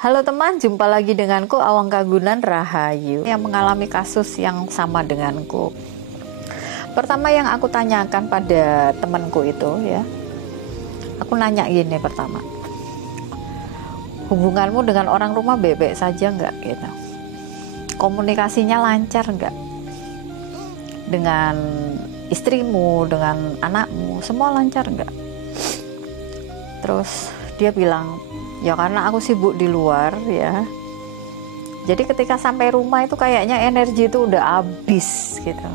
Halo teman, jumpa lagi denganku Awang Kagunan Rahayu yang mengalami kasus yang sama denganku. Pertama yang aku tanyakan pada temanku itu ya, aku nanya gini pertama, hubunganmu dengan orang rumah baik-baik saja nggak gitu? Komunikasinya lancar nggak? Dengan istrimu, dengan anakmu, semua lancar nggak? Terus dia bilang, ya karena aku sibuk di luar ya. Jadi ketika sampai rumah itu kayaknya energi itu udah habis gitu.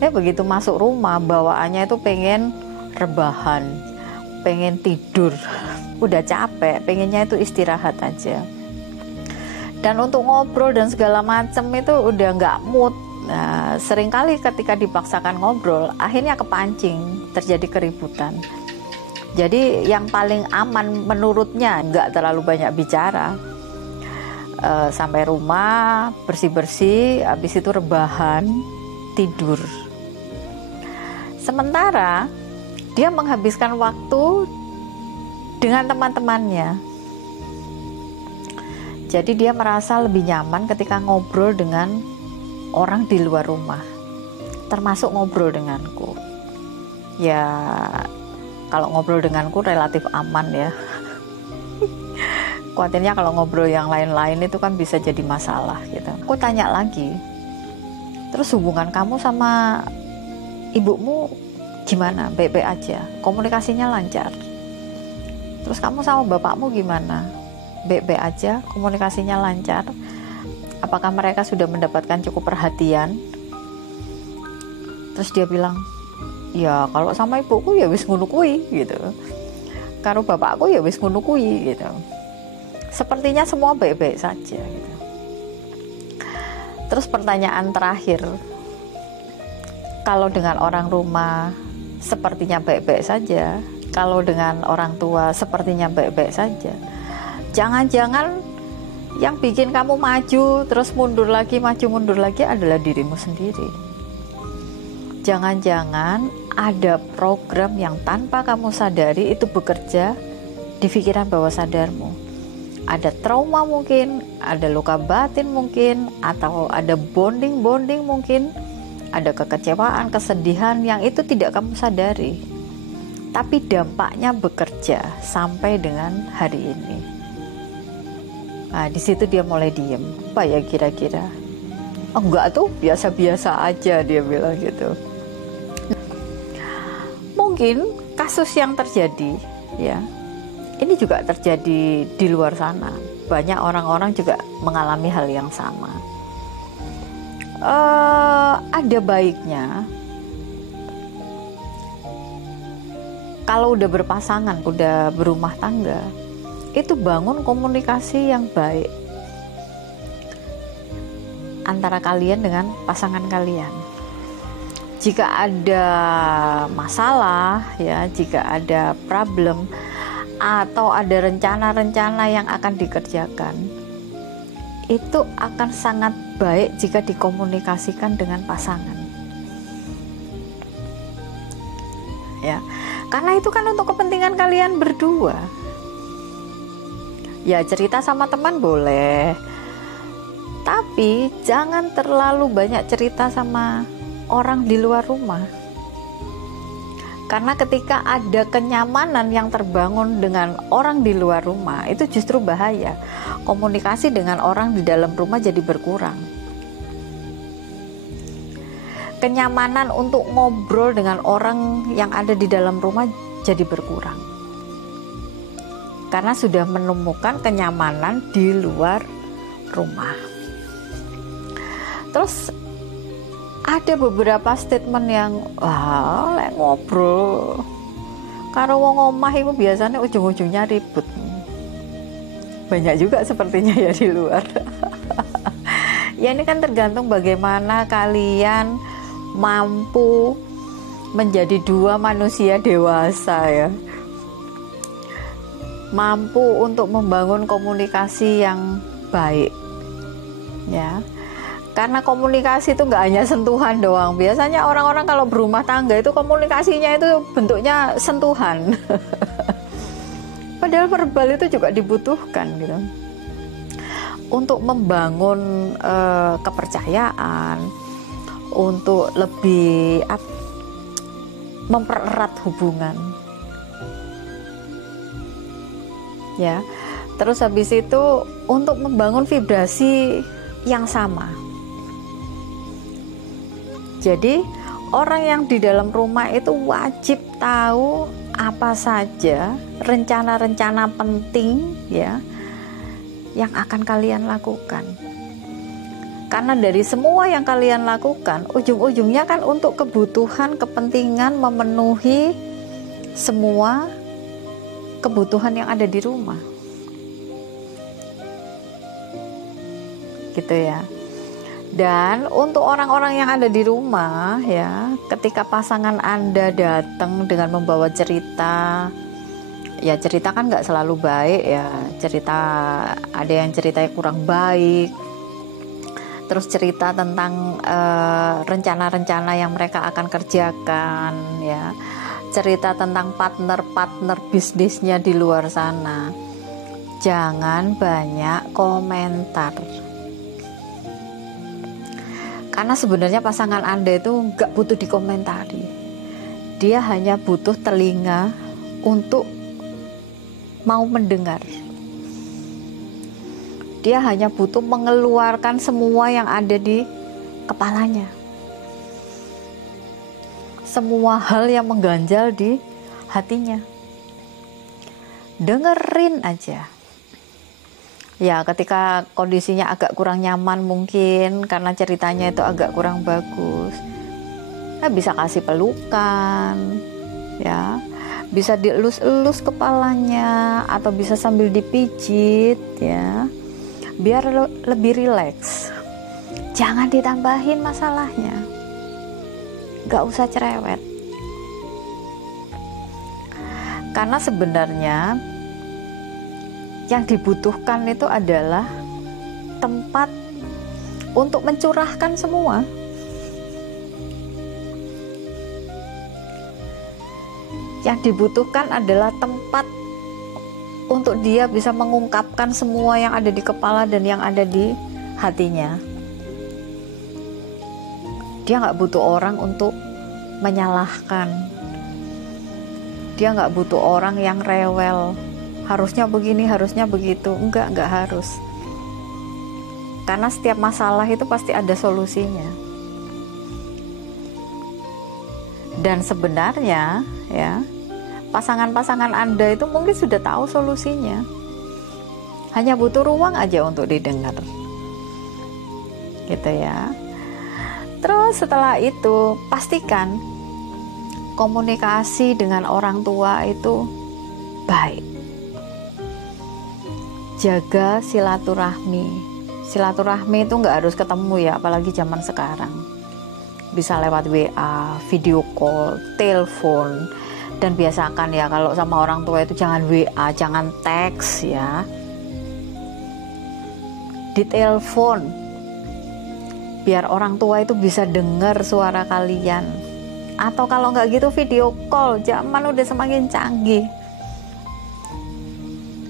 Ya begitu masuk rumah bawaannya itu pengen rebahan, pengen tidur, udah capek, pengennya itu istirahat aja. Dan untuk ngobrol dan segala macam itu udah nggak mood. Nah, seringkali ketika dipaksakan ngobrol, akhirnya kepancing, terjadi keributan. Jadi yang paling aman menurutnya nggak terlalu banyak bicara, sampai rumah bersih-bersih, habis itu rebahan, tidur. Sementara dia menghabiskan waktu dengan teman-temannya. Jadi dia merasa lebih nyaman ketika ngobrol dengan orang di luar rumah, termasuk ngobrol denganku. Ya kalau ngobrol denganku relatif aman ya. Khawatirnya kalau ngobrol yang lain-lain itu kan bisa jadi masalah gitu. Aku tanya lagi, terus hubungan kamu sama ibumu gimana? Baik-baik aja? Komunikasinya lancar? Terus kamu sama bapakmu gimana? Baik-baik aja? Komunikasinya lancar? Apakah mereka sudah mendapatkan cukup perhatian? Terus dia bilang, ya kalau sama ibuku ya wis ngono kuwi gitu. Karo bapakku ya wis ngono kuwi gitu. Sepertinya semua baik-baik saja gitu. Terus pertanyaan terakhir, kalau dengan orang rumah sepertinya baik-baik saja, kalau dengan orang tua sepertinya baik-baik saja, jangan-jangan yang bikin kamu maju terus mundur lagi, maju mundur lagi adalah dirimu sendiri. Jangan-jangan ada program yang tanpa kamu sadari itu bekerja di pikiran bawah sadarmu. Ada trauma mungkin, ada luka batin mungkin, atau ada bonding mungkin, ada kekecewaan, kesedihan yang itu tidak kamu sadari. Tapi dampaknya bekerja sampai dengan hari ini. Nah, di situ dia mulai diem. Apa ya kira-kira? Oh, enggak tuh, biasa-biasa aja, dia bilang gitu. Mungkin kasus yang terjadi ya, ini juga terjadi di luar sana. Banyak orang-orang juga mengalami hal yang sama. Ada baiknya kalau udah berpasangan, udah berumah tangga, itu bangun komunikasi yang baik antara kalian dengan pasangan kalian. Jika ada masalah ya, jika ada problem atau ada rencana-rencana yang akan dikerjakan, itu akan sangat baik jika dikomunikasikan dengan pasangan. Ya, karena itu kan untuk kepentingan kalian berdua. Ya cerita sama teman boleh, tapi jangan terlalu banyak cerita sama orang di luar rumah. Karena ketika ada kenyamanan yang terbangun dengan orang di luar rumah, itu justru bahaya. Komunikasi dengan orang di dalam rumah jadi berkurang. Kenyamanan untuk ngobrol dengan orang yang ada di dalam rumah jadi berkurang. Karena sudah menemukan kenyamanan di luar rumah. Terus ada beberapa statement yang lek ngobrol karo wong omah itu biasanya ujung-ujungnya ribut. Banyak juga sepertinya ya di luar. Ya ini kan tergantung bagaimana kalian mampu menjadi dua manusia dewasa ya. Mampu untuk membangun komunikasi yang baik. Ya. Karena komunikasi itu nggak hanya sentuhan doang. Biasanya orang-orang kalau berumah tangga itu komunikasinya itu bentuknya sentuhan. Padahal verbal itu juga dibutuhkan gitu. untuk membangun kepercayaan, untuk lebih mempererat hubungan, ya. Terus habis itu untuk membangun vibrasi yang sama. Jadi orang yang di dalam rumah itu wajib tahu apa saja rencana-rencana penting, ya, yang akan kalian lakukan. Karena dari semua yang kalian lakukan, ujung-ujungnya kan untuk kebutuhan, kepentingan, memenuhi semua kebutuhan yang ada di rumah, gitu ya. Dan untuk orang-orang yang ada di rumah, ya, ketika pasangan Anda datang dengan membawa cerita, ya cerita kan nggak selalu baik, ya, cerita, ada yang ceritanya kurang baik, terus cerita tentang rencana-rencana yang mereka akan kerjakan, ya, cerita tentang partner-partner bisnisnya di luar sana. Jangan banyak komentar, karena sebenarnya pasangan Anda itu nggak butuh dikomentari. Dia hanya butuh telinga untuk mau mendengar. Dia hanya butuh mengeluarkan semua yang ada di kepalanya, semua hal yang mengganjal di hatinya. Dengerin aja. Ya, ketika kondisinya agak kurang nyaman mungkin karena ceritanya itu agak kurang bagus, nah, bisa kasih pelukan, ya, bisa dielus-elus kepalanya atau bisa sambil dipijit, ya, biar lebih rileks. Jangan ditambahin masalahnya, gak usah cerewet, karena sebenarnya yang dibutuhkan itu adalah tempat untuk mencurahkan semua. Yang dibutuhkan adalah tempat untuk dia bisa mengungkapkan semua yang ada di kepala dan yang ada di hatinya. Dia nggak butuh orang untuk menyalahkan. Dia nggak butuh orang yang rewel. Harusnya begini, harusnya begitu. Enggak harus. Karena setiap masalah itu pasti ada solusinya. Dan sebenarnya, ya, pasangan-pasangan Anda itu mungkin sudah tahu solusinya. Hanya butuh ruang aja untuk didengar. Gitu ya. Terus setelah itu, pastikan komunikasi dengan orang tua itu baik. Jaga silaturahmi. Silaturahmi itu nggak harus ketemu, ya, apalagi zaman sekarang. Bisa lewat WA, video call, telepon. Dan biasakan, ya, kalau sama orang tua itu jangan WA, jangan teks, ya. Ditelepon, biar orang tua itu bisa dengar suara kalian. Atau kalau nggak gitu video call, zaman udah semakin canggih.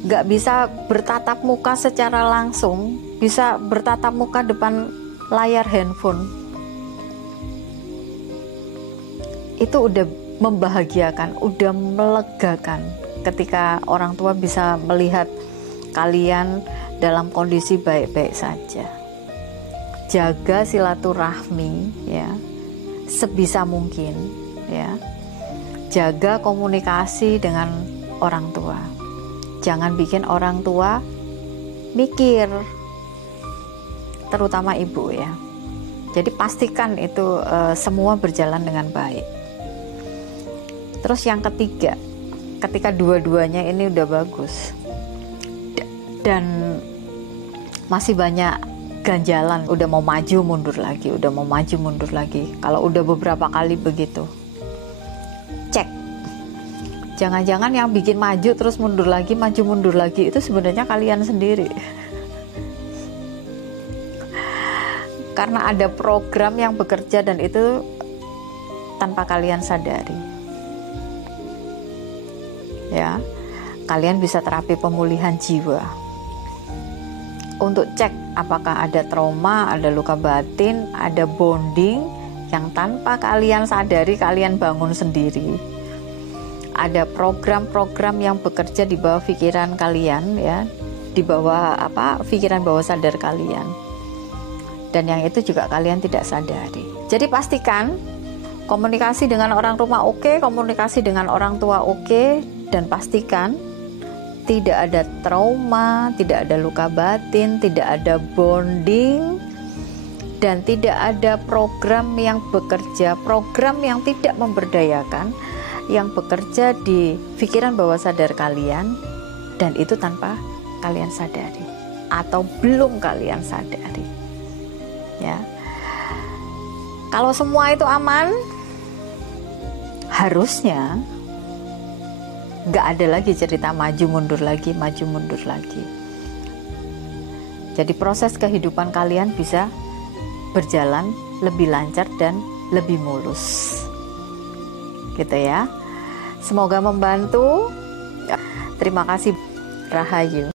Nggak bisa bertatap muka secara langsung, bisa bertatap muka depan layar handphone. Itu udah membahagiakan, udah melegakan ketika orang tua bisa melihat kalian dalam kondisi baik-baik saja. Jaga silaturahmi, ya, sebisa mungkin, ya. Jaga komunikasi dengan orang tua. Jangan bikin orang tua mikir, terutama ibu, ya. Jadi pastikan itu semua berjalan dengan baik. Terus yang ketiga, ketika dua-duanya ini udah bagus dan masih banyak ganjalan, udah mau maju mundur lagi, udah mau maju mundur lagi. Kalau udah beberapa kali begitu, cek. Jangan-jangan yang bikin maju terus mundur lagi, maju mundur lagi itu sebenarnya kalian sendiri. Karena ada program yang bekerja dan itu tanpa kalian sadari. Ya, kalian bisa terapi pemulihan jiwa. untuk cek apakah ada trauma, ada luka batin, ada bonding yang tanpa kalian sadari kalian bangun sendiri. Ada program-program yang bekerja di bawah pikiran kalian, ya, di bawah pikiran bawah sadar kalian, dan yang itu juga kalian tidak sadari. Jadi pastikan komunikasi dengan orang rumah oke, komunikasi dengan orang tua oke, dan pastikan tidak ada trauma, tidak ada luka batin, tidak ada bonding, dan tidak ada program yang bekerja, program yang tidak memberdayakan, yang bekerja di pikiran bawah sadar kalian, dan itu tanpa kalian sadari atau belum kalian sadari. Ya, kalau semua itu aman, harusnya nggak ada lagi cerita maju mundur lagi. Jadi proses kehidupan kalian bisa berjalan lebih lancar dan lebih mulus, gitu ya. Semoga membantu. Terima kasih. Rahayu.